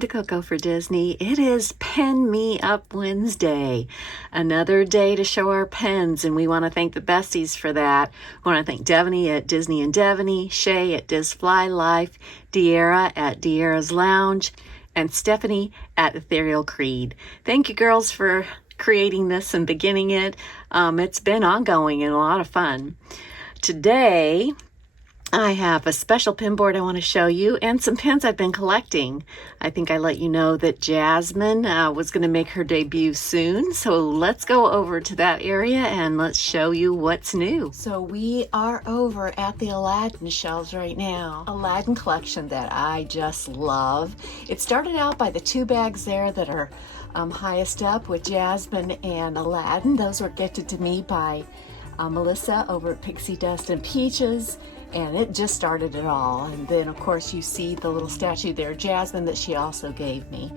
Welcome to Coco for Disney. It is Pen Me Up Wednesday. Another day to show our pens, and we want to thank the besties for that. We want to thank Devaney at Disney and Devaney, Shay at Diz Fly Life, De'Ara at De'Ara's Lounge, and Stephanie at Ethereal Creed. Thank you, girls, for creating this and beginning it. It's been ongoing and a lot of fun. Today, I have a special pin board I want to show you and some pins I've been collecting. I think I let you know that Jasmine was going to make her debut soon. So let's go over to that area and let's show you what's new. So we are over at the Aladdin shelves right now. Aladdin collection that I just love. It started out by the two bags there that are highest up with Jasmine and Aladdin. Those were gifted to me by Melissa over at Pixie Dust and Peaches. And it just started it all. And then of course you see the little statue there, Jasmine, that she also gave me.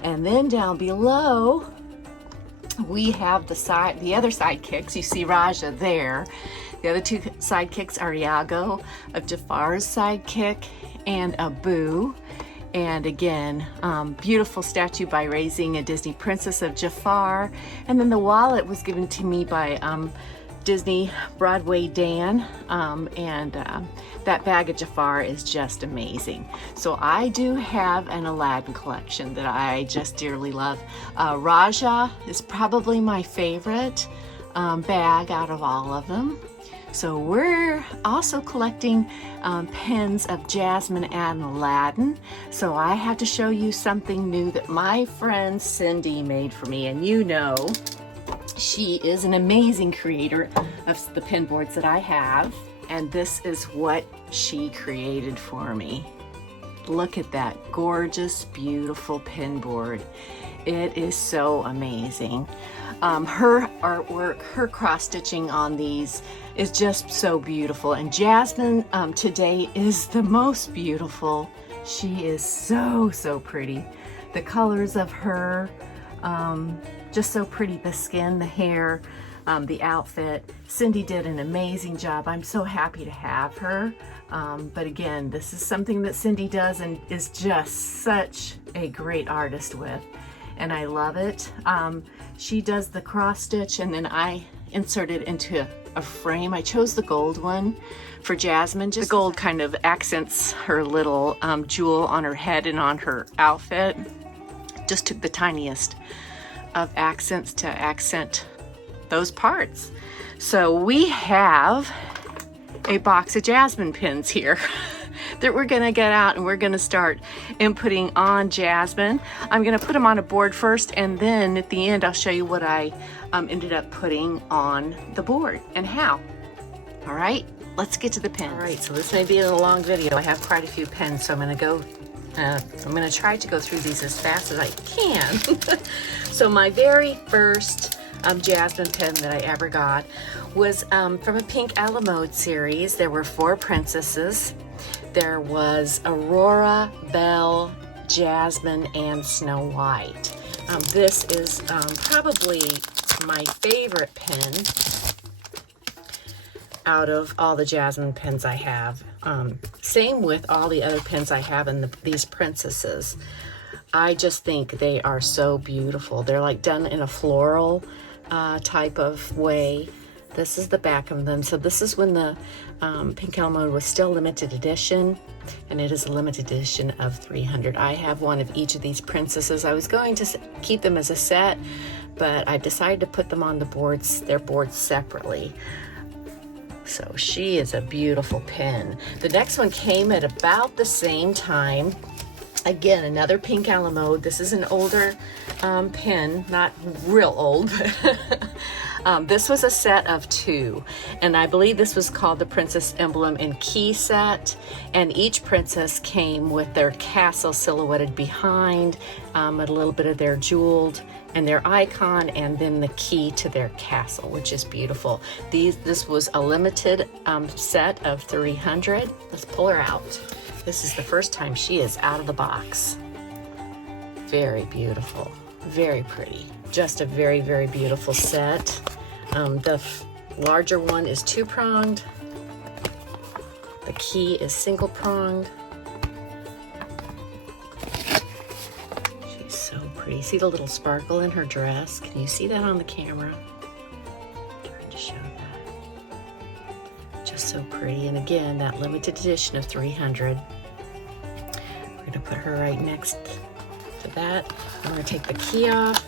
And then down below we have the other sidekicks. You see Raja there. The other two sidekicks are Iago of Jafar's sidekick and Abu. And again, beautiful statue by Raising a Disney Princess of Jafar. And then the wallet was given to me by Disney Broadway Dan, and that bag of Jafar is just amazing. So I do have an Aladdin collection that I just dearly love. Raja is probably my favorite bag out of all of them. So we're also collecting pins of Jasmine and Aladdin. So I have to show you something new that my friend Cindy made for me, and you know, she is an amazing creator of the pin boards that I have, and this is what she created for me. Look at that gorgeous, beautiful pin board. It is so amazing. Her artwork, her cross-stitching on these is just so beautiful, and Jasmine today is the most beautiful. She is so pretty. The colors of her, just so pretty. The skin, the hair, the outfit. Cindy did an amazing job. I'm so happy to have her. But again, this is something that Cindy does and is just such a great artist with. And I love it. She does the cross stitch, and then I insert it into a frame. I chose the gold one for Jasmine. Just the gold kind of accents her little jewel on her head and on her outfit. Just took the tiniest of accents to accent those parts. So we have a box of Jasmine pins here that we're gonna get out, and we're gonna start inputting on Jasmine. I'm gonna put them on a board first, and then at the end I'll show you what I ended up putting on the board and how. All right, let's get to the pins. All right, so this may be a long video. I have quite a few pins, so I'm gonna try to go through these as fast as I can. So my very first Jasmine pin that I ever got was from a Pink a la Mode series. There were 4 princesses. There was Aurora, Belle, Jasmine, and Snow White. This is probably my favorite pin out of all the Jasmine pins I have. Same with all the other pins I have in these princesses. I just think they are so beautiful. They're like done in a floral type of way. This is the back of them. So this is when the Pink a la Mode was still limited edition, and it is a limited edition of 300. I have one of each of these princesses. I was going to keep them as a set, but I decided to put them on their boards separately. So she is a beautiful pin. The next one came at about the same time. Again, another Pink a la Mode. This is an older pin, not real old. This was a set of 2, and I believe this was called the Princess Emblem and Key set, and each princess came with their castle silhouetted behind, a little bit of their jeweled and their icon, and then the key to their castle, which is beautiful. This was a limited set of 300. Let's pull her out. This is the first time she is out of the box. Very beautiful, very pretty. Just a very beautiful set. The larger one is 2-pronged. The key is single-pronged. pretty. See the little sparkle in her dress? Can you see that on the camera? I'm trying to show that. Just so pretty. And again, that limited edition of 300. We're going to put her right next to that. I'm going to take the key off.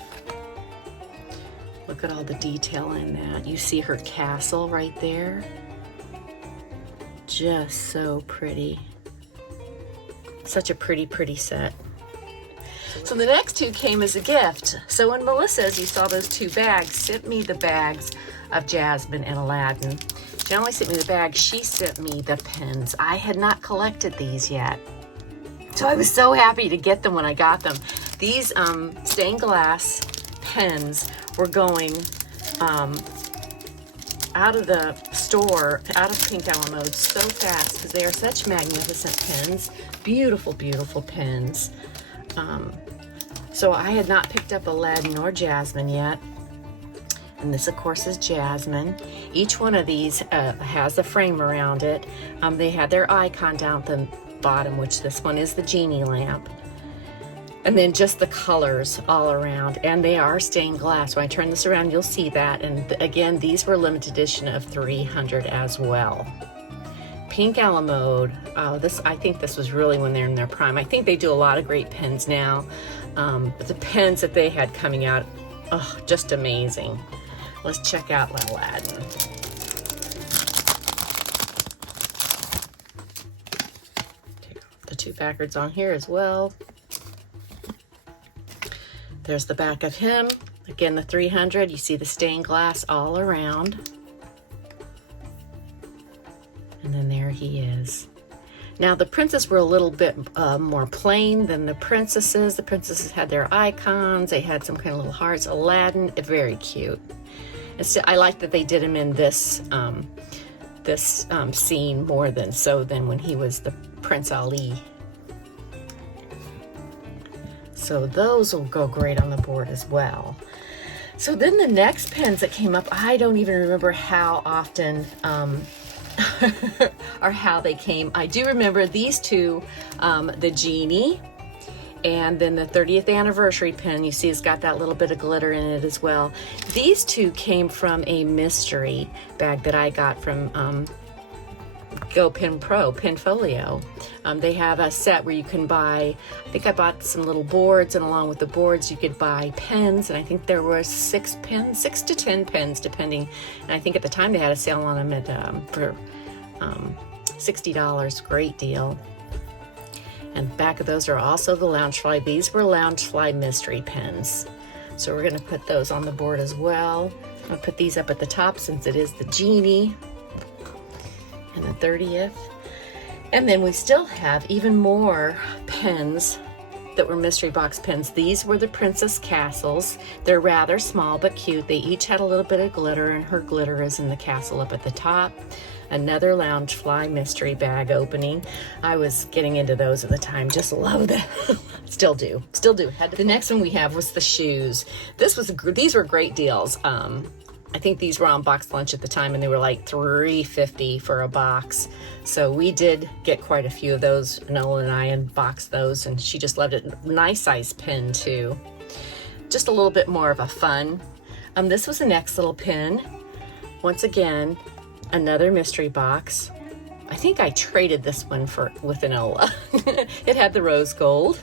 Look at all the detail in that. You see her castle right there. Just so pretty. Such a pretty, pretty set. So the next two came as a gift. So when Melissa, as you saw those two bags, sent me the bags of Jasmine and Aladdin. She not only sent me the bag, she sent me the pens. I had not collected these yet. So I was so happy to get them when I got them. These stained glass pens were going out of the store, out of Pink Mode so fast because they are such magnificent pens. Beautiful, beautiful pens. So I had not picked up Aladdin or Jasmine yet. And this, of course, is Jasmine. Each one of these has a frame around it. They had their icon down at the bottom, which this one is the genie lamp. And then just the colors all around. And they are stained glass. When I turn this around, you'll see that. And again, these were limited edition of 300 as well. Pink Mode. I think this was really when they're in their prime. I think they do a lot of great pens now. But the pens that they had coming out, oh, just amazing. Let's check out Aladdin. The two backwards on here as well. There's the back of him. Again, the 300. You see the stained glass all around. And then there he is. Now, the princess were a little bit more plain than the princesses. The princesses had their icons. They had some kind of little hearts. Aladdin, very cute. And so I like that they did him in this scene more than when he was the Prince Ali. So those will go great on the board as well. So then the next pens that came up, I don't even remember how often or how they came. I do remember these two, the genie and then the 30th anniversary pen. You see it's got that little bit of glitter in it as well. These two came from a mystery bag that I got from Go Pen Pro, Penfolio. They have a set where you can buy, I think I bought some little boards, and along with the boards you could buy pens, and I think there were 6 to 10 pens depending, and I think at the time they had a sale on them at for $60, great deal. And back of those are also the Loungefly. These were Loungefly mystery pens. So we're gonna put those on the board as well. I'm gonna put these up at the top since it is the genie and the 30th. And then we still have even more pens that were mystery box pens. These were the Princess Castles. They're rather small but cute. They each had a little bit of glitter, and her glitter is in the castle up at the top. Another Loungefly mystery bag opening. I was getting into those at the time. Just love them. Still do. The next one we have was the shoes. These were great deals. I think these were on box lunch at the time, and they were like $3.50 for a box. So we did get quite a few of those. Nola and I unboxed those, and she just loved it. Nice size pen too. Just a little bit more of a fun. This was the next little pin. Once again, another mystery box. I think I traded this one with Enola. It had the rose gold.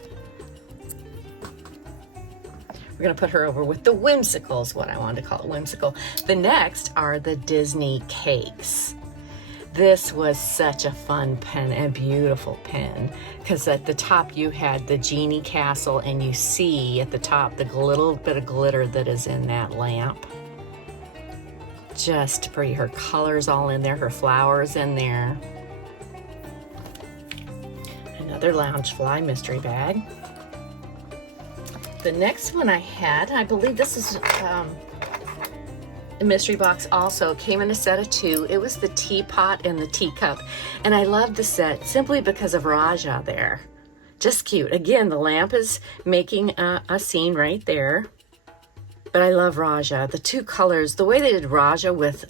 We're gonna put her over with the whimsicals, what I wanted to call it, whimsical. The next are the Disney cakes. This was such a fun pen and beautiful pen, because at the top you had the genie castle, and you see at the top the little bit of glitter that is in that lamp. Just pretty. Her colors all in there, her flowers in there. Another Loungefly mystery bag. The next one I had, I believe this is a mystery box also, came in a set of 2. It was the teapot and the teacup. And I love the set simply because of Raja there. Just cute. Again, the lamp is making a scene right there. But I love Raja. The two colors, the way they did Raja with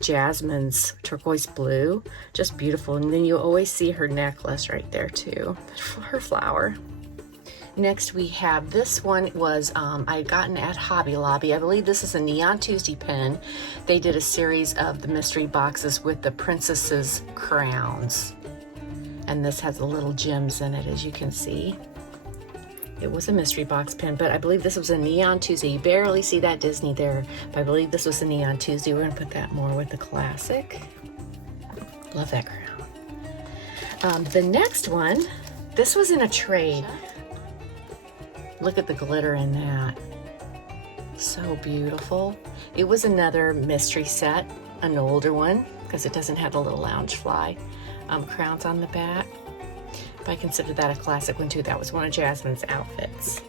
Jasmine's turquoise blue, just beautiful. And then you always see her necklace right there too, her flower. Next we have, this one was, I had gotten at Hobby Lobby. I believe this is a Neon Tuesday pen. They did a series of the mystery boxes with the princesses' crowns. And this has the little gems in it, as you can see. It was a mystery box pen, but I believe this was a Neon Tuesday. You barely see that Disney there, but I believe this was a Neon Tuesday. We're gonna put that more with the classic. Love that crown. The next one, this was in a trade. Look at the glitter in that. So beautiful. It was another mystery set, an older one, because it doesn't have the little Loungefly crowns on the back. But I consider that a classic one too. That was one of Jasmine's outfits.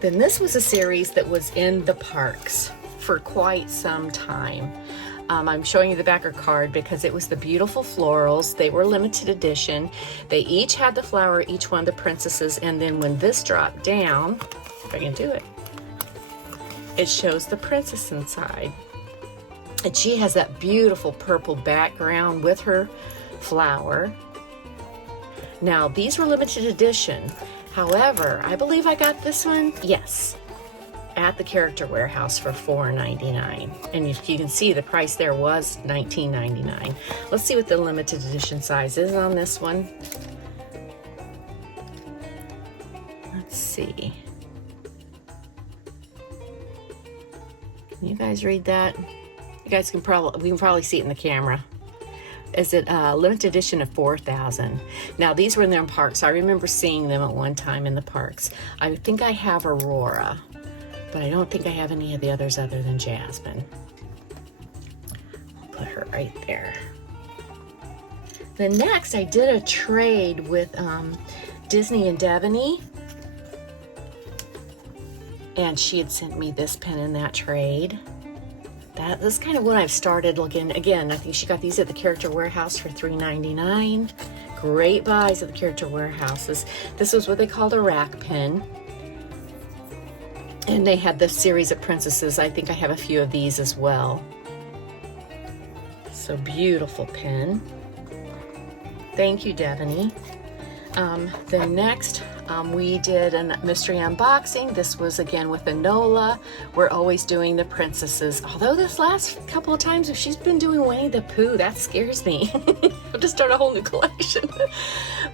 Then this was a series that was in the parks for quite some time. I'm showing you the backer card because it was the beautiful florals. They were limited edition. They each had the flower, each one of the princesses, and then when this dropped down, if I can do it, it shows the princess inside. And she has that beautiful purple background with her flower. Now, these were limited edition. However, I believe I got this one, yes, at the Character Warehouse for $4.99. And you can see the price there was $19.99. Let's see what the limited edition size is on this one. Let's see. Can you guys read that? You guys can probably, we can probably see it in the camera. Is it a limited edition of 4,000? Now these were in their parks. I remember seeing them at one time in the parks. I think I have Aurora, but I don't think I have any of the others other than Jasmine. I'll put her right there. Then next I did a trade with Disney and Devaney. And she had sent me this pen in that trade. That's kind of when I've started looking. Again, I think she got these at the Character Warehouse for $3.99. Great buys at the Character Warehouses. This was what they called a rack pen. And they had the series of princesses. I think I have a few of these as well. So beautiful pen. Thank you, Devaney. Then next, we did a mystery unboxing. This was again with Enola. We're always doing the princesses. Although this last couple of times, she's been doing Winnie the Pooh. That scares me. I'll just start a whole new collection.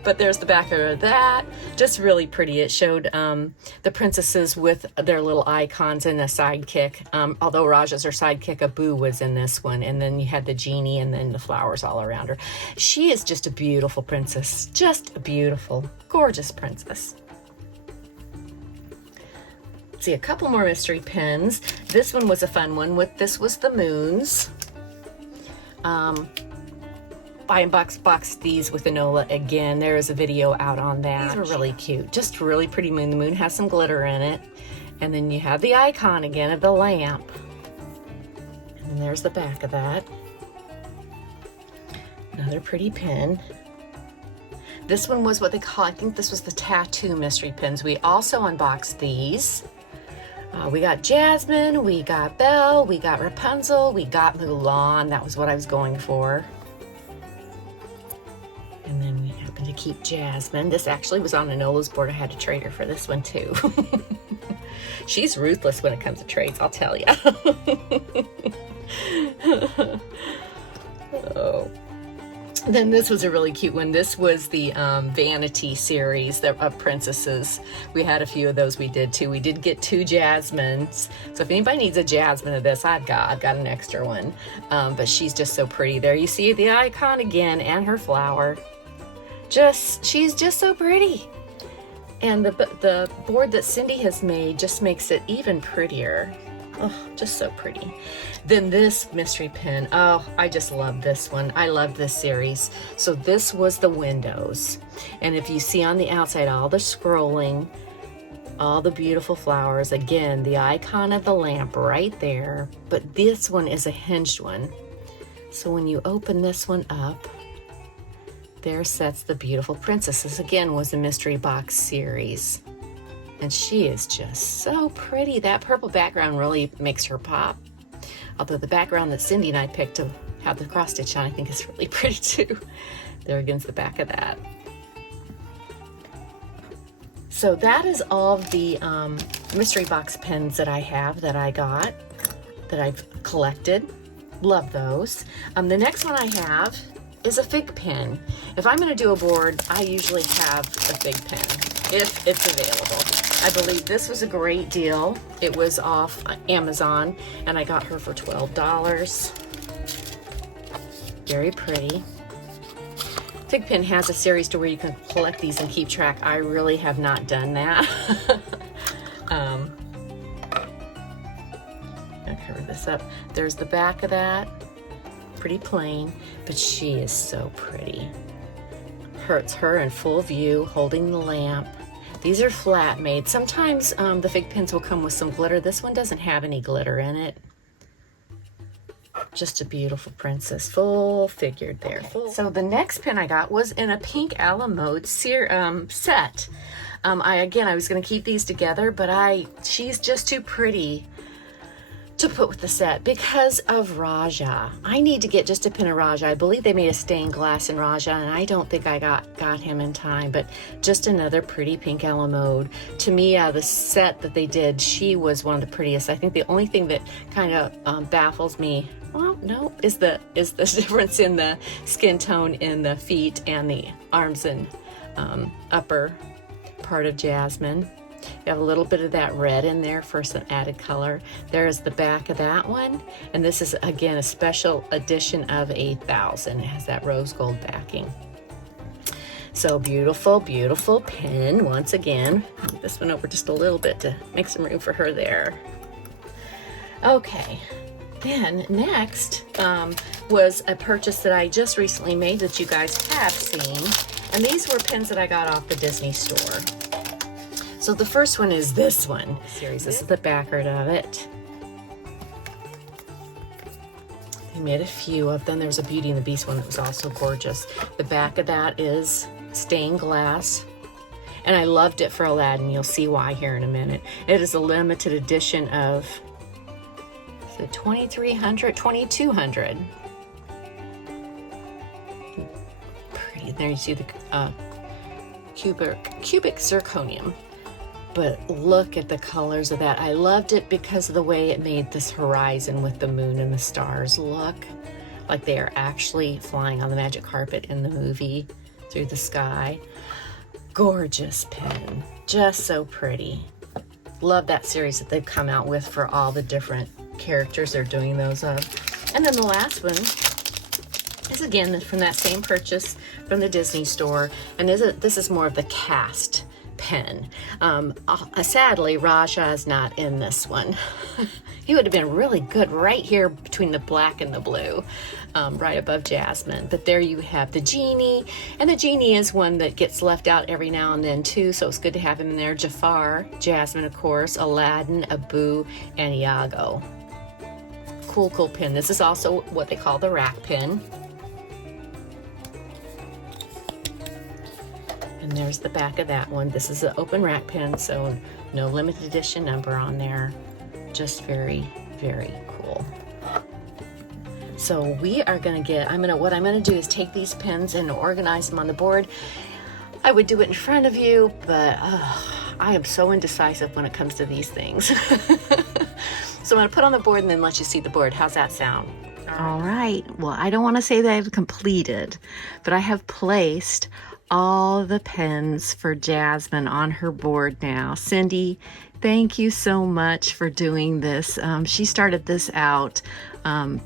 But there's the back of that. Just really pretty. It showed the princesses with their little icons and a sidekick. Although Raja's her sidekick, Abu was in this one. And then you had the genie and then the flowers all around her. She is just a beautiful princess. Just a beautiful, gorgeous princess. See, a couple more mystery pens. This one was a fun one. This was the moons. I unboxed these with Enola again. There is a video out on that. These are really cute. Just really pretty moon. The moon has some glitter in it. And then you have the icon again of the lamp. And then there's the back of that. Another pretty pen. This one was what they call, I think this was the tattoo mystery pins. We also unboxed these. We got Jasmine, we got Belle, we got Rapunzel, we got Mulan. That was what I was going for. And then we happened to keep Jasmine. This actually was on Enola's board. I had to trade her for this one too. She's ruthless when it comes to trades, I'll tell you. Oh. Then this was a really cute one. This was the Vanity series of princesses. We had a few of those we did too. We did get 2 Jasmines. So if anybody needs a Jasmine of this, I've got an extra one. But she's just so pretty. There you see the icon again and her flower. She's just so pretty. And the board that Cindy has made just makes it even prettier. Oh, just so pretty. Then this mystery pen. Oh, I just love this one. I love this series. So this was the windows. And if you see on the outside, all the scrolling, all the beautiful flowers. Again, the icon of the lamp right there. But this one is a hinged one. So when you open this one up, there sits the beautiful princesses. Again, was a mystery box series. And she is just so pretty. That purple background really makes her pop. Although the background that Cindy and I picked to have the cross stitch on, I think is really pretty too. There against the back of that. So that is all of the mystery box pins that I have that I got, that I've collected. Love those. The next one I have is a fig pin. If I'm going to do a board, I usually have a fig pin if it's available. I believe this was a great deal. It was off Amazon and I got her for $12. Very pretty. Fig pin has a series to where you can collect these and keep track. I really have not done that. I'll cover this up. There's the back of that. Pretty plain, but she is so pretty. It's her in full view, holding the lamp. These are flat made. Sometimes the fig pins will come with some glitter. This one doesn't have any glitter in it. Just a beautiful princess, full figured there. So the next pin I got was in a pink a la mode set. I was going to keep these together, but she's just too pretty to put with the set because of Raja. I need to get just a pin of Raja. I believe they made a stained glass in Raja, and I don't think I got him in time, but just another pretty pink a la mode. To me, the set that they did, she was one of the prettiest. I think the only thing that kind of baffles me, well, no, is the difference in the skin tone in the feet and the arms and upper part of Jasmine. You have a little bit of that red in there for some added color. There's the back of that one. And this is, again, a special edition of 8,000. It has that rose gold backing. So beautiful, beautiful pin. Once again, move this one over just a little bit to make some room for her there. Okay. Then next was a purchase that I just recently made that you guys have seen. And these were pins that I got off the Disney store. So the first one is this one series. This is the background of it. They made a few of them. There was a Beauty and the Beast one that was also gorgeous. The back of that is stained glass. And I loved it for Aladdin. You'll see why here in a minute. It is a limited edition of 2,300, 2,200. Pretty. There you see the cubic zirconium. But look at the colors of that. I loved it because of the way it made this horizon with the moon and the stars look like they are actually flying on the magic carpet in the movie through the sky. Gorgeous pin. Just so pretty. Love that series that they've come out with for all the different characters they're doing those of. And then the last one is again from that same purchase from the Disney store. And this is more of the cast pen. Sadly, Raja is not in this one. He would have been really good right here between the black and the blue, right above Jasmine. But there you have the genie, and the genie is one that gets left out every now and then too, so it's good to have him in there. Jafar, Jasmine, of course, Aladdin, Abu, and Iago. Cool, cool pin. This is also what they call the rack pin. And there's the back of that one. This is an open rack pin, so no limited edition number on there. Just very, very cool. So we are gonna what I'm gonna do is take these pins and organize them on the board. I would do it in front of you, but I am so indecisive when it comes to these things. So I'm gonna put on the board and then let you see the board. How's that sound? All right. Well, I don't want to say that I've completed, but I have placed all the pens for Jasmine on her board now. Cindy, thank you so much for doing this. She started this out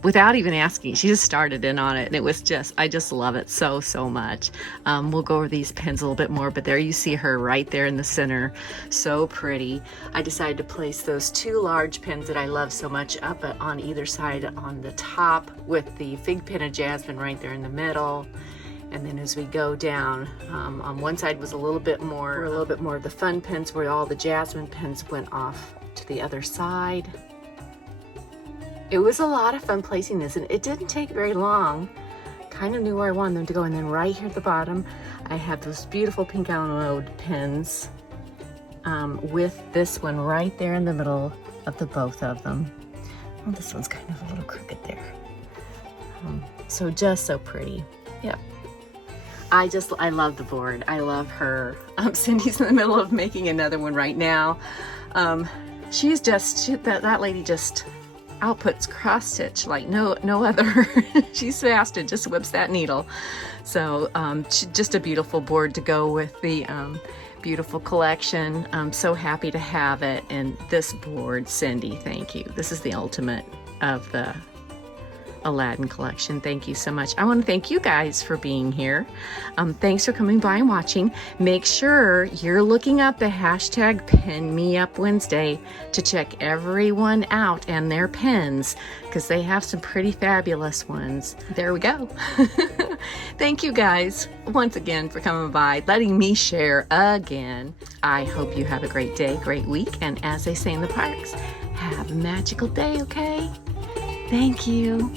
without even asking. She just started in on it, and it was I just love it so, so much. We'll go over these pens a little bit more, but there you see her right there in the center. So pretty. I decided to place those two large pins that I love so much up on either side on the top with the fig pin of Jasmine right there in the middle. And then as we go down, on one side was a little bit more of the fun pins where all the Jasmine pins went off to the other side. It was a lot of fun placing this, and it didn't take very long. Kind of knew where I wanted them to go. And then right here at the bottom, I have those beautiful pink emerald pins with this one right there in the middle of the both of them. Oh, this one's kind of a little crooked there. So just so pretty. Yep. I love the board. I love her. Cindy's in the middle of making another one right now. That lady just outputs cross stitch like no other. She's fast and just whips that needle. So just a beautiful board to go with the beautiful collection. I'm so happy to have it. And this board, Cindy, thank you. This is the ultimate of the Aladdin collection. Thank you so much. I want to thank you guys for being here. Thanks for coming by and watching. Make sure you're looking up the hashtag #PinMeUpWednesday to check everyone out and their pens, because they have some pretty fabulous ones. There we go. Thank you guys once again for coming by, letting me share again. I hope you have a great day, great week, and as they say in the parks, have a magical day, okay? Thank you.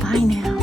Bye now.